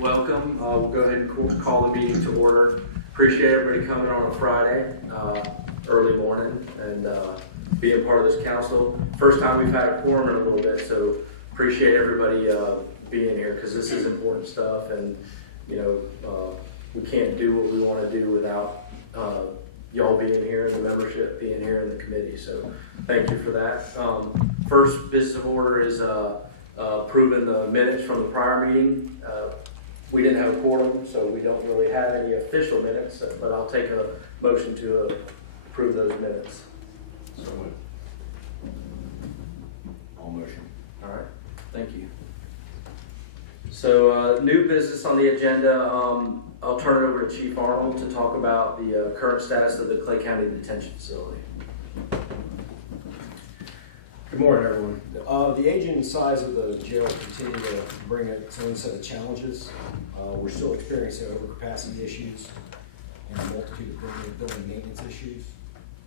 welcome. We'll go ahead and call the meeting to order. Appreciate everybody coming on a Friday, early morning, and being part of this council. First time we've had a quorum in a little bit, so appreciate everybody being here because this is important stuff, and we can't do what we want to do without y'all being here and the membership being here in the committee. So thank you for that. First business of order is approving the minutes from the prior meeting. We didn't have a quorum, so we don't really have any official minutes, but I'll take a motion to approve those minutes. So moved. All motion. All right, thank you. So new business on the agenda. I'll turn it over to Chief Arnold to talk about the current status of the Clay County Detention Facility. Good morning, everyone. The aging and size of the jail continue to bring its own set of challenges. We're still experiencing overcapacity issues and a multitude of building maintenance issues.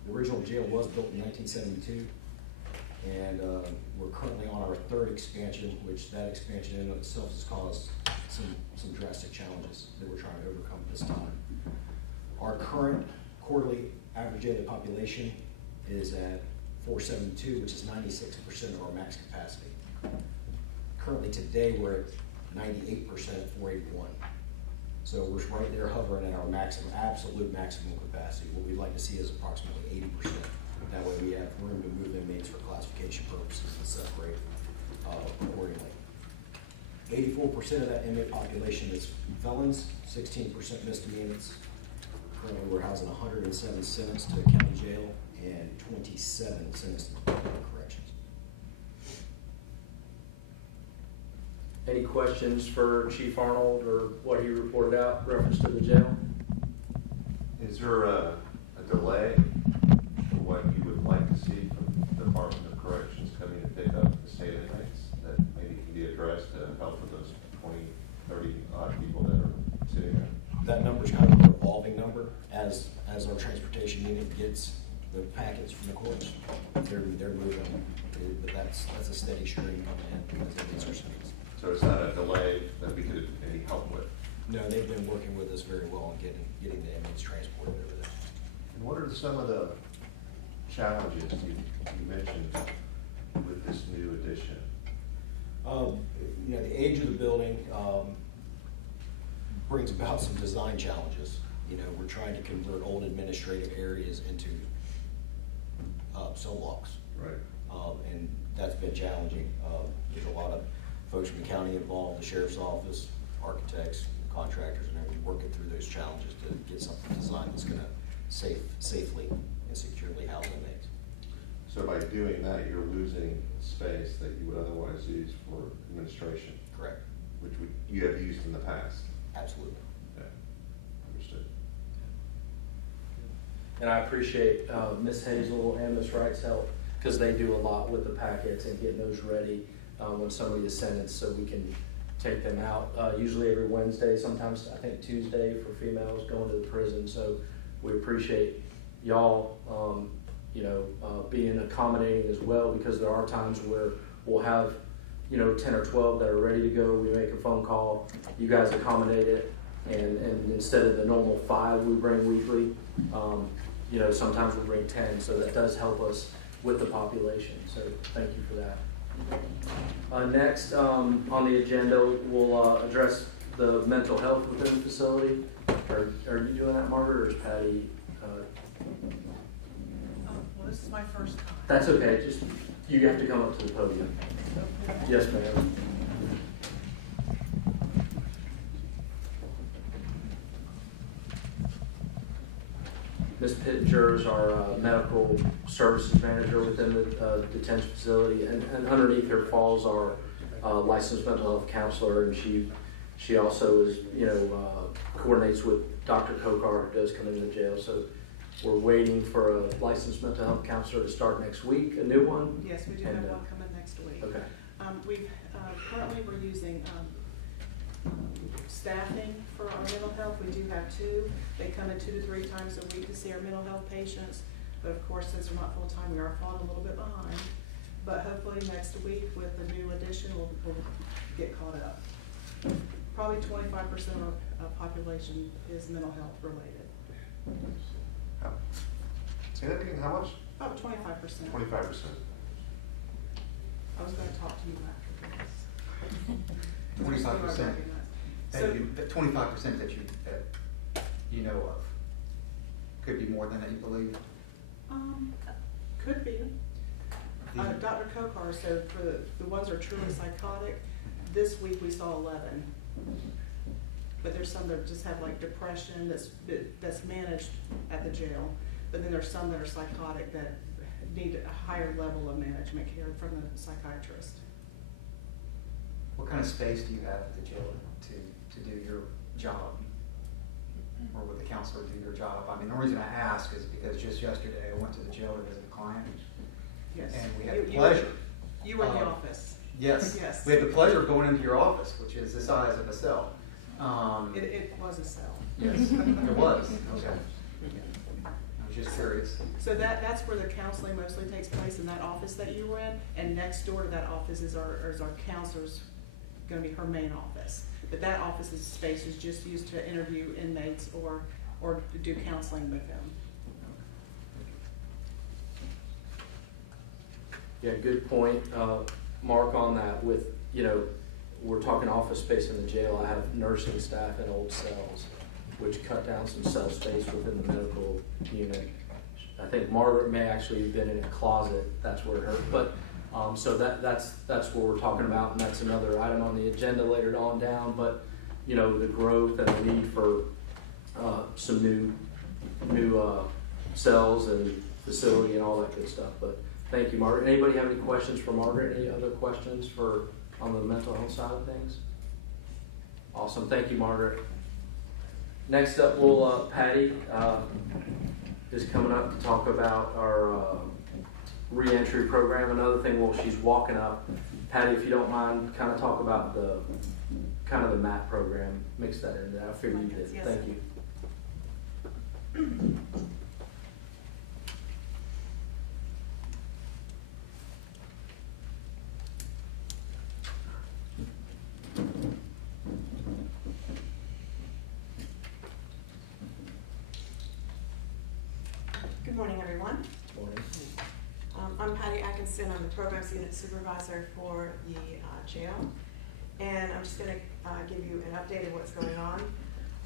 The original jail was built in 1972, and we're currently on our third expansion, which that expansion in and of itself has caused some drastic challenges that we're trying to overcome at this time. Our current quarterly average daily population is at 472, which is 96% of our max capacity. Currently today, we're at 98% at 481. So we're right there hovering at our absolute maximum capacity. What we'd like to see is approximately 80%. That way we have room to move inmates for classification purposes and separate accordingly. 84% of that inmate population is felons, 16% misdemeanors. Currently we're housing 107 sentenced to county jail and 27 sentenced to Department of Corrections. Any questions for Chief Arnold or what he reported out in reference to the jail? Is there a delay for what you would like to see from the Department of Corrections coming to pick up the state inmates that maybe can be addressed to help with those 20, 30 odd people that are sitting there? That number is kind of a revolving number as our transportation unit gets the packets from the courts. They're moving, but that's a steady stream coming in as inmates are sentenced. So is that a delay that we could any help with? No, they've been working with us very well on getting the inmates transported over there. And what are some of the challenges you mentioned with this new addition? The age of the building brings about some design challenges. We're trying to convert old administrative areas into cell blocks. Right. And that's been challenging. There's a lot of folks from the county involved, the sheriff's office, architects, contractors, and everything working through those challenges to get something designed that's going to safely and securely house inmates. So by doing that, you're losing space that you would otherwise use for administration? Correct. Which you have used in the past? Absolutely. Okay, understood. And I appreciate Ms. Hazel and Ms. Wright's help because they do a lot with the packets and getting those ready when somebody is sentenced so we can take them out. Usually every Wednesday, sometimes I think Tuesday for females going to the prison. So we appreciate y'all, being accommodating as well because there are times where we'll have 10 or 12 that are ready to go. We make a phone call, you guys accommodate it, and instead of the normal 5 we bring weekly, sometimes we bring 10, so that does help us with the population. So thank you for that. Next on the agenda, we'll address the mental health within the facility. Are you doing that, Margaret, or is Patty? Well, this is my first time. That's okay. Just you have to come up to the podium. Okay. Yes, ma'am. Ms. Pittenger is our medical services manager within the detention facility, and underneath her falls our licensed mental health counselor, and she also is coordinates with Dr. Kokar, who does come into the jail. So we're waiting for a licensed mental health counselor to start next week, a new one. Yes, we do have one coming next week. Okay. Currently we're using staffing for our mental health. We do have 2. They come in 2 to 3 times a week to see our mental health patients. But of course, since we're not full-time, we are falling a little bit behind. But hopefully next week with the new addition, we'll get caught up. Probably 25% of our population is mental health related. Say that again, how much? About 25%. 25%. I was gonna talk to you after this. 25%. So, The 25% that you know of. Could be more than that, you believe? could be. Dr. Kokar said for the ones that are truly psychotic, this week we saw 11. But there's some that just have like depression that's managed at the jail. But then there's some that are psychotic that need a higher level of management care from the psychiatrist. What kind of space do you have at the jail to do your job? Or would the counselor do your job? I mean, the reason I ask is because just yesterday I went to the jail to visit a client. Yes. And we had the You- pleasure. You were in the office. Yes. Yes. We had the pleasure of going into your office, which is the size of a cell. It was a cell. Yes, it was. Okay. I was just curious. So that's where the counseling mostly takes place, in that office that you were in, and next door to that office is our counselor's, gonna be her main office. But that office's space is just used to interview inmates or do counseling with them. Yeah, good point, Mark, on that with, we're talking office space in the jail. I have nursing staff in old cells, which cut down some cell space within the medical unit. I think Margaret may actually have been in a closet, that's where her, but, so that's what we're talking about, and that's another item on the agenda later on down, but, the growth and the need for, some new cells and facility and all that good stuff, but thank you, Margaret. Anybody have any questions for Margaret? Any other questions on the mental health side of things? Awesome, thank you, Margaret. Next up, Patty is coming up to talk about our reentry program. Another thing, while she's walking up, Patty, if you don't mind, kind of talk about the MAP program. Mix that in there. I figured you did. Yes. Thank you. Good morning, everyone. Morning. I'm Patty Atkinson. I'm the Programs Unit Supervisor for the jail. And I'm just going to give you an update of what's going on.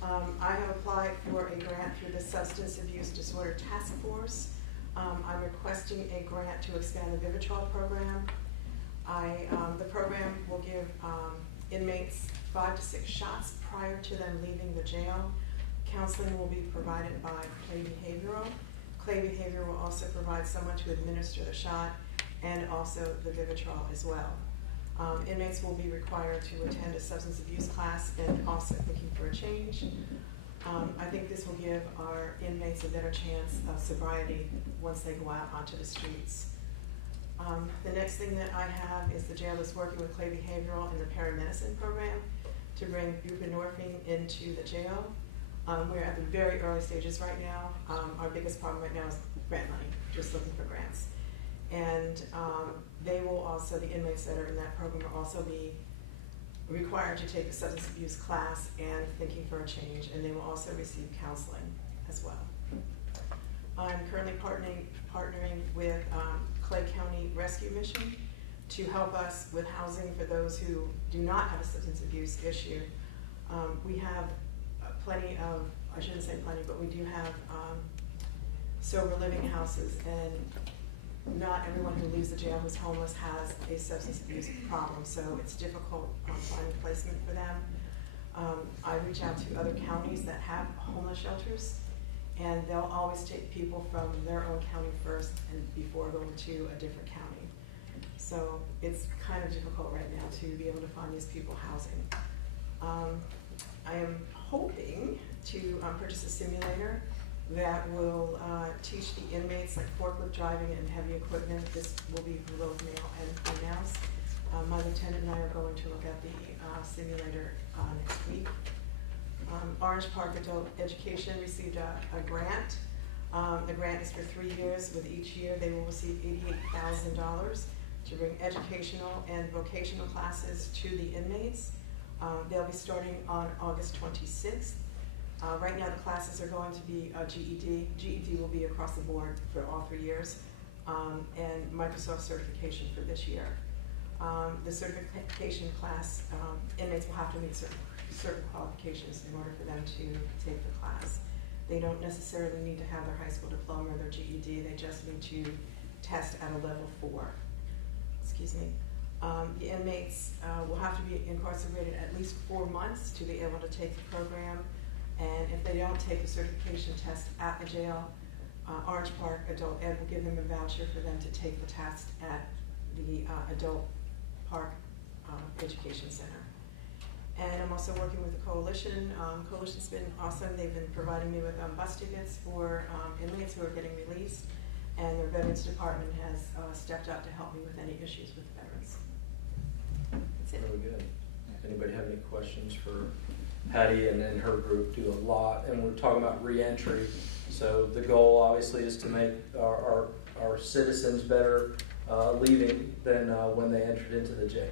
I have applied for a grant through the Substance Abuse Disorder Task Force. I'm requesting a grant to expand the Vivitrol program. The program will give inmates 5 to 6 shots prior to them leaving the jail. Counseling will be provided by Clay Behavioral. Clay Behavior will also provide someone to administer the shot and also the Vivitrol as well. Inmates will be required to attend a substance abuse class and also looking for a change. I think this will give our inmates a better chance of sobriety once they go out onto the streets. The next thing that I have is the jail is working with Clay Behavioral in the paramedicine program to bring buprenorphine into the jail. We're at the very early stages right now. Our biggest problem right now is grant money, just looking for grants. And they will also, the inmates that are in that program will also be required to take a substance abuse class and thinking for a change, and they will also receive counseling as well. I'm currently partnering with Clay County Rescue Mission to help us with housing for those who do not have a substance abuse issue. We have plenty of, I shouldn't say plenty, but we do have sober living houses, and not everyone who leaves the jail who's homeless has a substance abuse problem, so it's difficult finding placement for them. I reach out to other counties that have homeless shelters, and they'll always take people from their own county first and before going to a different county. So it's kind of difficult right now to be able to find these people housing. I am hoping to purchase a simulator that will teach the inmates like forklift driving and heavy equipment. This will be for both male and females. My lieutenant and I are going to look at the simulator next week. Orange Park Adult Education received a grant. The grant is for 3 years. With each year, they will receive $88,000 to bring educational and vocational classes to the inmates. They'll be starting on August 26th. Right now, the classes are going to be GED. GED will be across the board for all 3 years, and Microsoft certification for this year. The certification class, inmates will have to meet certain qualifications in order for them to take the class. They don't necessarily need to have their high school diploma or their GED, they just need to test at a level 4. Excuse me. The inmates will have to be incarcerated at least 4 months to be able to take the program, and if they don't take the certification test at the jail, Orange Park Adult Ed will give them a voucher for them to take the test at the Adult Park Education Center. And I'm also working with the Coalition. Coalition's been awesome. They've been providing me with bus tickets for inmates who are getting released, and their Veterans Department has stepped up to help me with any issues with veterans. That's it. Really good. Anybody have any questions for Patty and then her group? Do a lot, and we're talking about reentry. So the goal obviously is to make our citizens better leaving than when they entered into the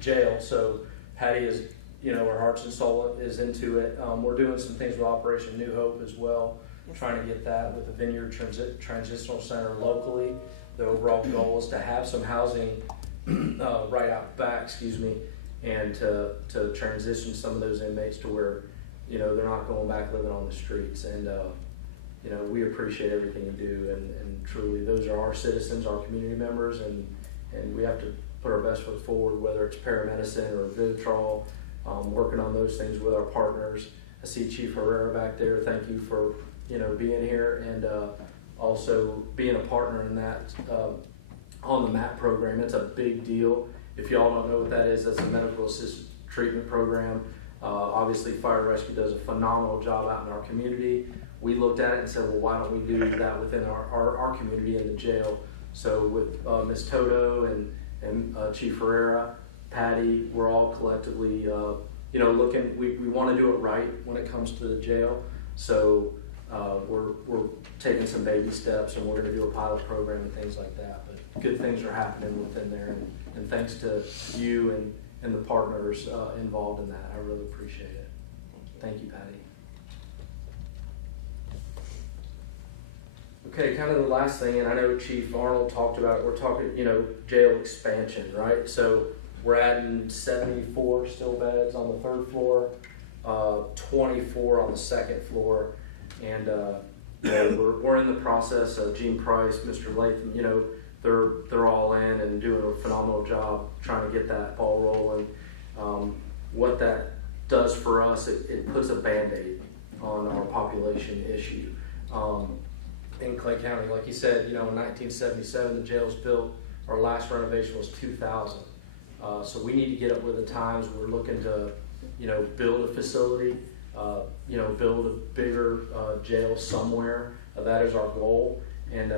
jail. So Patty is, her hearts and soul is into it. We're doing some things with Operation New Hope as well, trying to get that with the Vineyard Transitional Center locally. The overall goal is to have some housing right out back, and to transition some of those inmates to where, they're not going back living on the streets. And, we appreciate everything you do, and truly those are our citizens, our community members, and we have to put our best foot forward, whether it's paramedicine or Vivitrol, working on those things with our partners. I see Chief Herrera back there. Thank you for, being here, and also being a partner in that on the MAP program. It's a big deal. If y'all don't know what that is, that's a medical assisted treatment program. Obviously, Fire Rescue does a phenomenal job out in our community. We looked at it and said, well, why don't we do that within our community in the jail? So with Ms. Toto and Chief Herrera, Patty, we're all collectively, looking. We want to do it right when it comes to the jail. So we're taking some baby steps, and we're going to do a pilot program and things like that. But good things are happening within there, and thanks to you and the partners involved in that. I really appreciate it. Thank you, Patty. Okay, kind of the last thing, and I know Chief Arnold talked about it, we're talking, jail expansion, right? So we're adding 74 still beds on the 3rd floor, 24 on the 2nd floor, and we're in the process of Gene Price, Mr. Latham, they're all in and doing a phenomenal job trying to get that ball rolling. What that does for us, it puts a Band-Aid on our population issue. In Clay County, like you said, in 1977 the jail was built. Our last renovation was 2000. So we need to get up with the times. We're looking to, build a facility, build a bigger jail somewhere. That is our goal, and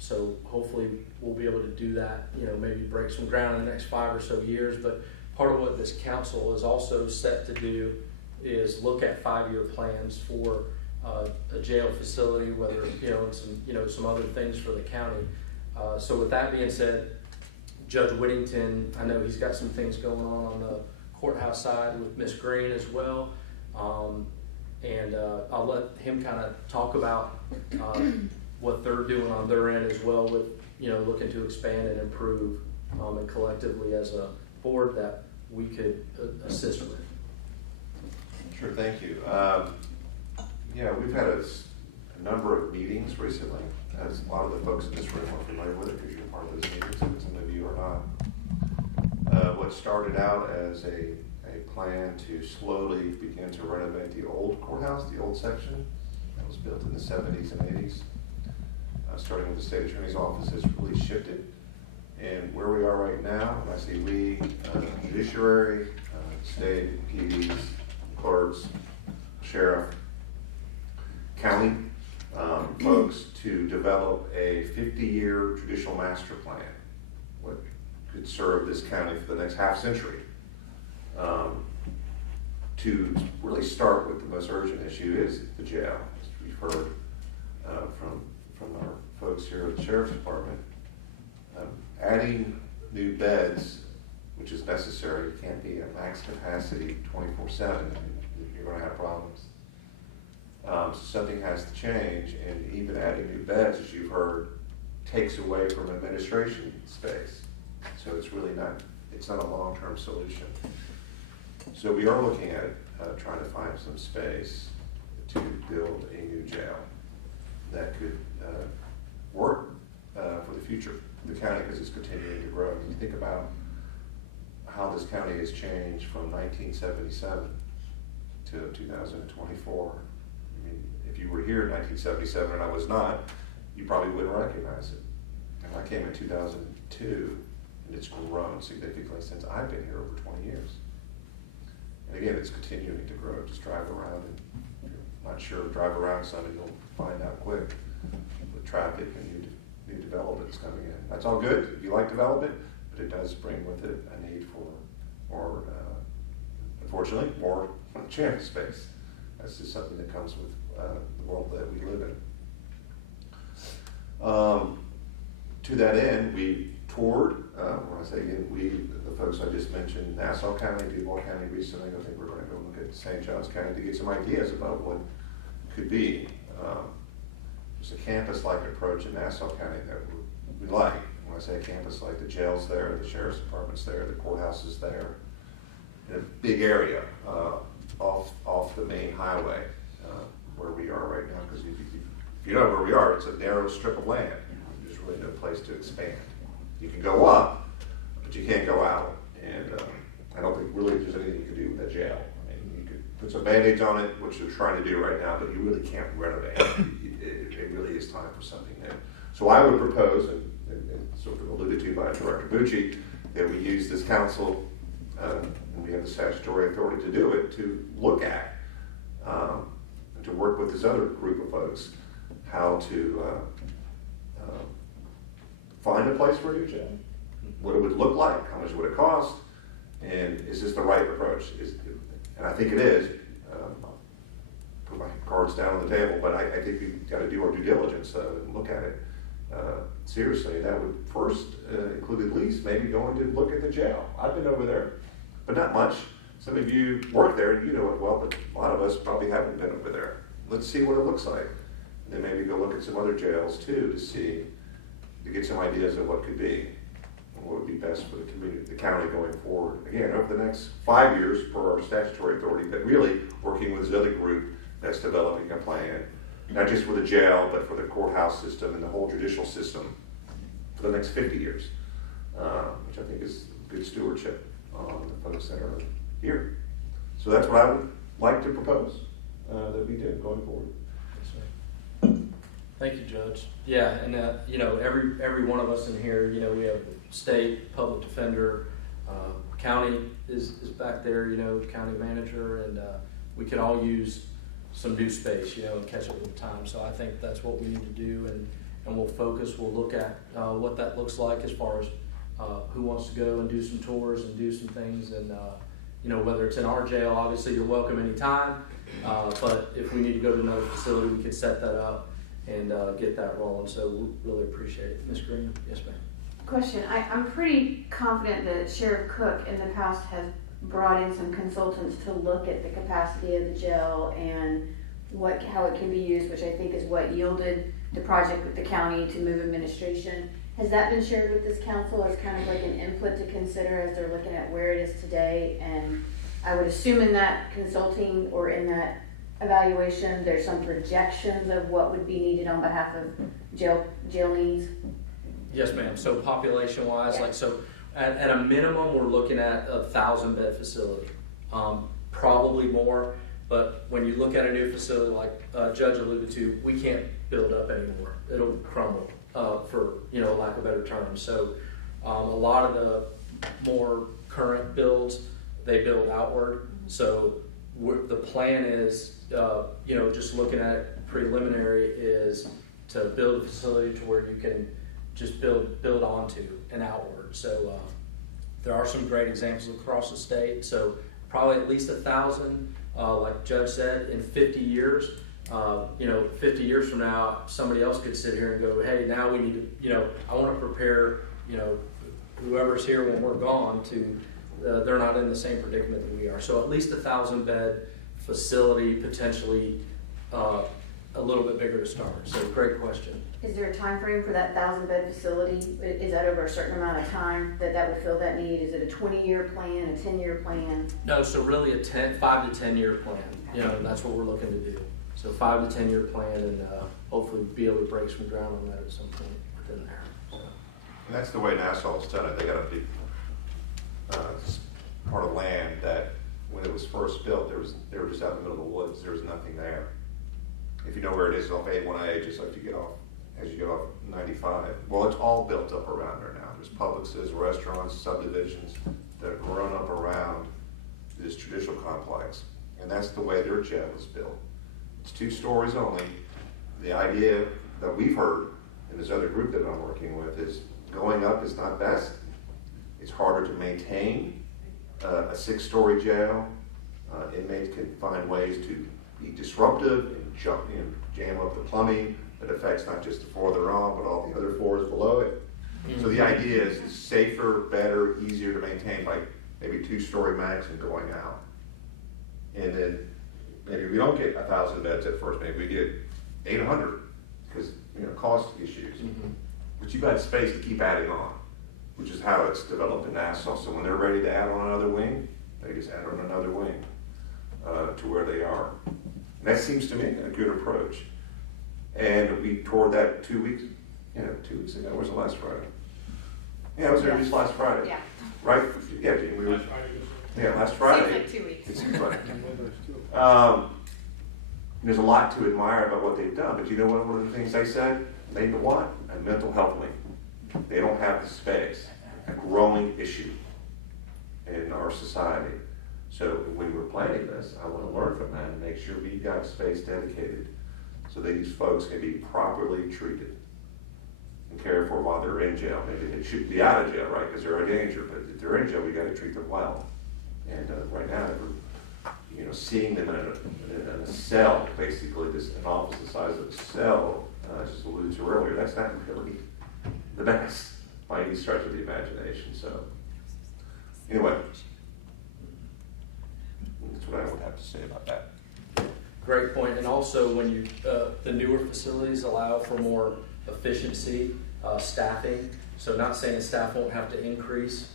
so hopefully we'll be able to do that. Maybe break some ground in the next 5 or so years. But part of what this council is also set to do is look at 5-year plans for a jail facility, whether and some other things for the county. So with that being said, Judge Whittington, I know he's got some things going on the courthouse side with Miss Green as well, and I'll let him kind of talk about what they're doing on their end as well, with looking to expand and improve, and collectively as a board that we could assist with. Sure, thank you. We've had a number of meetings recently, as a lot of the folks in this room are familiar with it because you're part of those meetings, and some of you are not. What started out as a plan to slowly begin to renovate the old courthouse, the old section that was built in the 70s and 80s, starting with the state attorney's office, has really shifted. And where we are right now, I see we, judiciary, state, PDs, clerks, sheriff, county folks to develop a 50-year judicial master plan, what could serve this county for the next half century. To really start with the most urgent issue is the jail. As we've heard from our folks here at the Sheriff's Department, adding new beds which is necessary. You can't be at max capacity 24/7. You're going to have problems. So something has to change, and even adding new beds, as you've heard, takes away from administration space. So it's really not, it's not a long-term solution. So we are looking at trying to find some space to build a new jail that could work for the future of the county, because it's continuing to grow. You think about how this county has changed from 1977 to 2024. I mean, if you were here in 1977 and I was not, you probably wouldn't recognize it. And I came in 2002, and it's grown significantly since I've been here over 20 years. And again, it's continuing to grow. Just drive around, and if you're not sure, drive around some and you'll find out quick with traffic and new developments coming in. That's all good if you like development, but it does bring with it a need for more, unfortunately, more chair space. That's just something that comes with the world that we live in. To that end, we toured, when I say we, the folks I just mentioned, Nassau County, Duval County recently. I think we're going to go look at St. Johns County to get some ideas about what could be. There's a campus-like approach in Nassau County that we like. When I say campus-like, the jail's there, the sheriff's department's there, the courthouse is there, in a big area off the main highway where we are right now. Because if you know where we are, it's a narrow strip of land. There's really no place to expand. You can go up, but you can't go out. And I don't think really there's anything you can do with that jail. I mean, you could put some Band-Aids on it, which they're trying to do right now, but you really can't renovate it. It really is time for something new. So I would propose, and sort of alluded to by Director Bucci, that we use this council, and we have the statutory authority to do it, to look at, and to work with this other group of folks, how to find a place for a new jail, what it would look like, how much would it cost, and is this the right approach? And I think it is. Put my cards down on the table, but I think we've got to do our due diligence and look at it seriously. That would first include at least maybe going to look at the jail. I've been over there, but not much. Some of you work there and you know it well, but a lot of us probably haven't been over there. Let's see what it looks like. And then maybe go look at some other jails too to get some ideas of what could be and what would be best for the community, the county going forward. Again, over the next 5 years per our statutory authority, but really working with this other group that's developing a plan, not just for the jail, but for the courthouse system and the whole judicial system for the next 50 years, which I think is good stewardship on the folks that are here. So that's what I would like to propose that we do going forward. Thank you, Judge. Yeah, and every one of us in here, we have state, public defender, county is back there, county manager, and we could all use some new space, and catch up with time. So I think that's what we need to do, and we'll focus, we'll look at what that looks like as far as who wants to go and do some tours and do some things, and whether it's in our jail, obviously you're welcome anytime, but if we need to go to another facility, we could set that up and get that rolling. So we really appreciate it. Ms. Green? Yes, ma'am. Question. I'm pretty confident that Sheriff Cook in the past has brought in some consultants to look at the capacity of the jail and how it can be used, which I think is what yielded the project with the county to move administration. Has that been shared with this council as kind of like an input to consider as they're looking at where it is today? And I would assume in that consulting or in that evaluation, there's some projections of what would be needed on behalf of jail needs. Yes, ma'am. So population-wise, at a minimum, we're looking at 1,000-bed facility, probably more. But when you look at a new facility, like Judge alluded to, we can't build up anymore. It'll crumble, for lack of better terms. So a lot of the more current builds, they build outward. So the plan is, just looking at it preliminary, is to build a facility to where you can just build onto and outward. So there are some great examples across the state. So probably at least 1,000, like Judge said, in 50 years. 50 years from now, somebody else could sit here and go, hey, now we need to, I want to prepare, whoever's here when we're gone to, they're not in the same predicament that we are. So at least 1,000-bed facility, potentially a little bit bigger to start. So great question. Is there a time frame for that 1,000-bed facility? Is that over a certain amount of time that would fill that need? Is it a 20-year plan, a 10-year plan? No, so really a 5 to 10 year plan. You know, that's what we're looking to do. So 5 to 10 year plan, and hopefully be able to break some ground on that at some point within there. So. And that's the way Nassau's done it. They got a big part of land that when it was first built, they were just out in the middle of the woods. There was nothing there. If you know where it is off A1A, just like as you get off 95. Well, it's all built up around there now. There's Publixes, restaurants, subdivisions that have grown up around this traditional complex. And that's the way their jail was built. It's 2 stories only. The idea that we've heard in this other group that I'm working with is going up is not best. It's harder to maintain a 6-story jail. Inmates can find ways to be disruptive and jam up the plumbing that affects not just the floor they're on, but all the other floors below it. Mm-hmm. So the idea is it's safer, better, easier to maintain by maybe 2-story max and going out. And then maybe we don't get 1,000 beds at first, maybe we get 800 because cost issues. Mm-hmm. But you've got space to keep adding on, which is how it's developed in Nassau. So when they're ready to add on another wing, they just add on another wing to where they are. And that seems to me a good approach. And we toured that 2 weeks ago. Where's the last Friday? Yeah, I was there just last Friday. Yeah. Right? Yeah, Gene, we were. Yeah, last Friday. Seems like 2 weeks. It seems like. There's a lot to admire about what they've done, but you know what? One of the things they said, they want a mental health wing. They don't have the space. A growing issue in our society. So when we're planning this, I want to learn from that and make sure we've got space dedicated so these folks can be properly treated and cared for while they're in jail. Maybe they should be out of jail, right? Because they're a danger. But if they're in jail, we got to treat them well. And right now, we're seeing them in a cell, basically, an office the size of a cell. I just alluded to earlier. That's not really the best by any stretch of the imagination. So, anyway, that's what I would have to say about that. Great point. And also, when the newer facilities allow for more efficiency, staffing. So, not saying staff won't have to increase.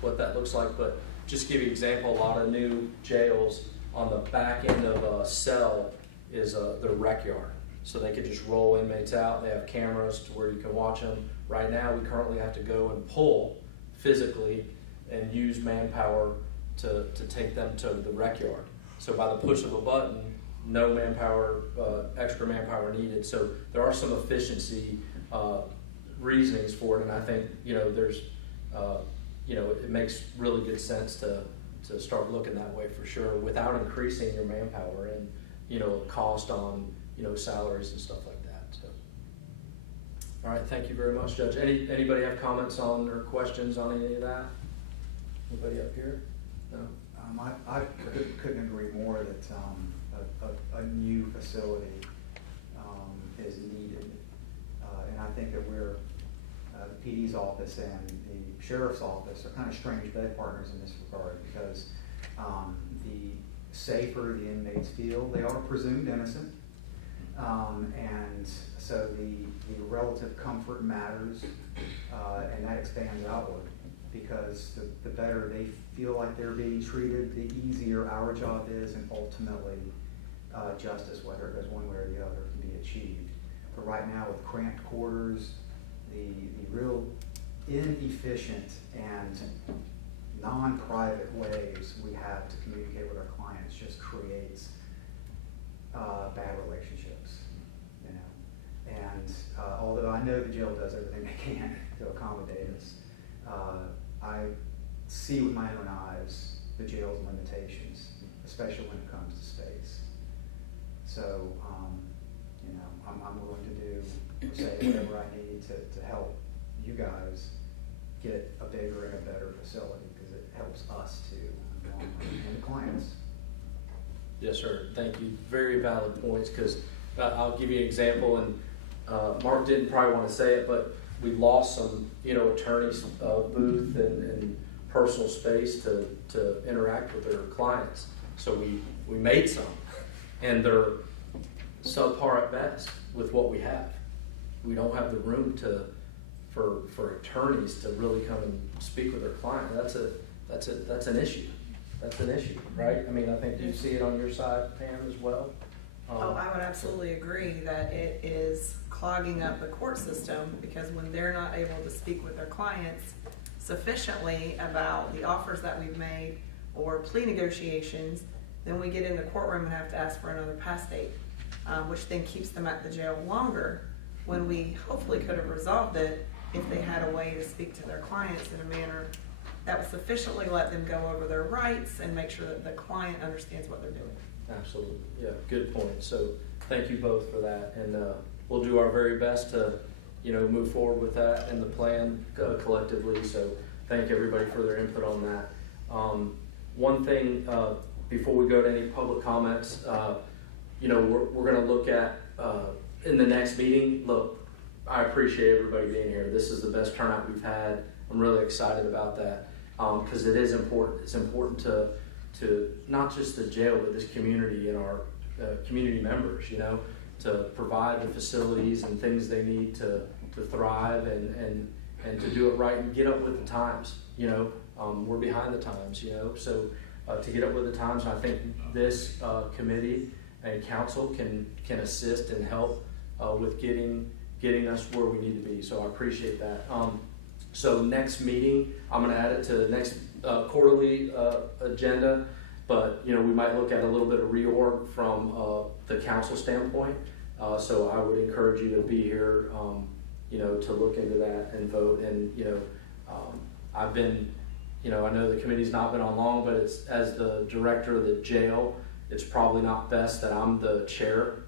What that looks like, but just to give you an example, a lot of new jails on the back end of a cell is the rec yard. So they could just roll inmates out. They have cameras to where you can watch them. Right now, we currently have to go and pull physically and use manpower to take them to the rec yard. So by the push of a button, no manpower, extra manpower needed. So there are some efficiency reasonings for it, and I think there's it makes really good sense to start looking that way for sure, without increasing your manpower and cost on salaries and stuff like that. So, all right, thank you very much, Judge. Anybody have comments on or questions on any of that? Anybody up here? No. I couldn't agree more that a new facility is needed, and I think that we're the PD's office and the sheriff's office are kind of strange bed partners in this regard, because the safer the inmates feel, they are presumed innocent, and so the relative comfort matters, and that expands outward, because the better they feel like they're being treated, the easier our job is, and ultimately justice, whether it goes one way or the other, can be achieved. But right now, with cramped quarters, the real inefficient and non-private ways we have to communicate with our clients just creates bad relationships, And although I know the jail does everything they can to accommodate us, I see with my own eyes the jail's limitations, especially when it comes to space. So, I'm willing to do, say, whatever I need to help you guys get a bigger and a better facility, because it helps us too, and the clients. Yes, sir. Thank you. Very valid points, because I'll give you an example, and Mark didn't probably want to say it, but we lost some, attorneys' booth and personal space to interact with their clients. So we made some, and they're subpar at best with what we have. We don't have the room for attorneys to really come and speak with their client. That's an issue. That's an issue, right? I mean, I think you see it on your side, Pam, as well. Oh, I would absolutely agree that it is clogging up the court system, because when they're not able to speak with their clients sufficiently about the offers that we've made or plea negotiations, then we get in the courtroom and have to ask for another pass date, which then keeps them at the jail longer, when we hopefully could have resolved it if they had a way to speak to their clients in a manner that would sufficiently let them go over their rights and make sure that the client understands what they're doing. Absolutely, yeah, good point. So thank you both for that, and we'll do our very best to, move forward with that and the plan collectively. So thank everybody for their input on that. One thing before we go to any public comments, we're going to look at in the next meeting. Look, I appreciate everybody being here. This is the best turnout we've had. I'm really excited about that because it is important. It's important to not just the jail, but this community and our community members, to provide the facilities and things they need to thrive and to do it right and get up with the times. We're behind the times, so to get up with the times. And I think this committee and council can assist and help with getting us where we need to be. So I appreciate that. So next meeting, I'm going to add it to the next quarterly agenda, but we might look at a little bit of reorg from the council standpoint. So I would encourage you to be here, to look into that and vote. And I've been, I know the committee's not been on long, but it's as the director of the jail, it's probably not best that I'm the chair.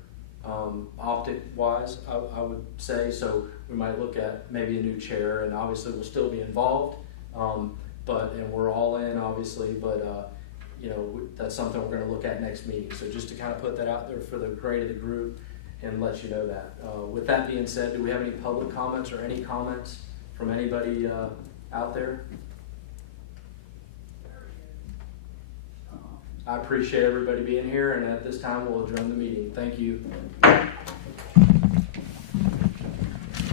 Optic wise, I would say. So we might look at maybe a new chair, and obviously we'll still be involved, and we're all in obviously, but that's something we're going to look at next meeting. So just to kind of put that out there for the grade of the group and let you know that. With that being said, do we have any public comments or any comments from anybody out there? I appreciate everybody being here, and at this time we'll adjourn the meeting. Thank you.